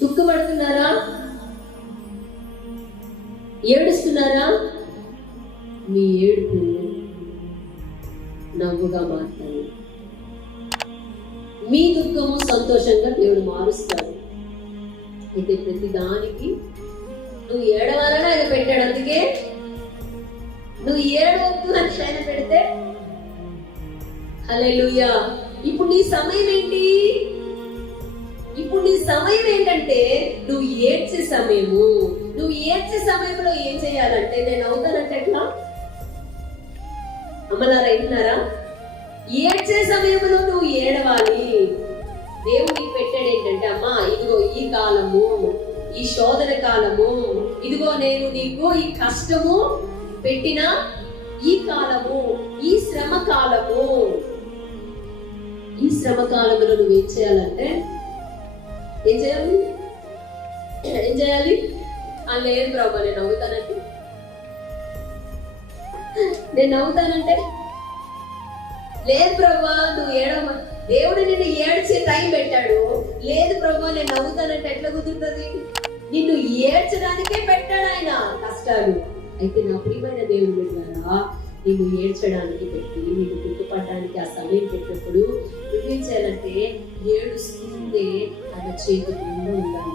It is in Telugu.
దుఃఖపడుతున్నారా? ఏడుస్తున్నారా? మీ ఏడుపు నవ్వుగా మారుతాడు. మీ దుఃఖము సంతోషంగా దేవుడు మారుస్తాడు. అయితే ప్రతి దానికి నువ్వు ఏడవాలని ఆయన పెట్టాడు. అందుకే నువ్వు ఏడవద్దు అని ఆయన పెడితే హల్లెలూయా. ఇప్పుడు నీ సమయం ఏంటి? ఇప్పుడు నీ సమయం ఏంటంటే నువ్వు ఏడ్చే సమయము. నువ్వు ఏడ్చే సమయంలో ఏం చేయాలంటే, నేను అవుతానంటే ఎట్లా? అమ్మలారా వింటున్నారా? ఏడ్చే సమయంలో నువ్వు ఏడవాలి. దేవుడు నీకు పెట్టాడు ఏంటంటే, అమ్మా ఇదిగో ఈ కాలము, ఈ శోధన కాలము, ఇదిగో నేను నీకు ఈ కష్టము పెట్టిన ఈ కాలము, ఈ శ్రమ కాలము. ఈ శ్రమ కాలంలో నువ్వేం చేయాలంటే ఏం చేయాలి? లేదు ప్రభా నేను నవ్వుతానంటే లేదు ప్రభా నువ్వు ఏడవ, దేవుడు నిన్ను ఏడ్చే టైం పెట్టాడు. లేదు ప్రభా నేను నవ్వుతానంటే ఎట్లా కుదురుతుంది? నిన్ను ఏడ్చడానికే పెట్టాడు ఆయన కష్టాలు. అయితే నా ప్రియమైన దేవుడు ద్వారా నిన్ను ఏడ్చడానికి పెట్టి, నీకు దుఃఖపడడానికి ఆ సమయం పెట్టినప్పుడు నువ్వేం చేయాలంటే ఏడుస్తుందే ఆయన చేతి కింద ఉండాలి.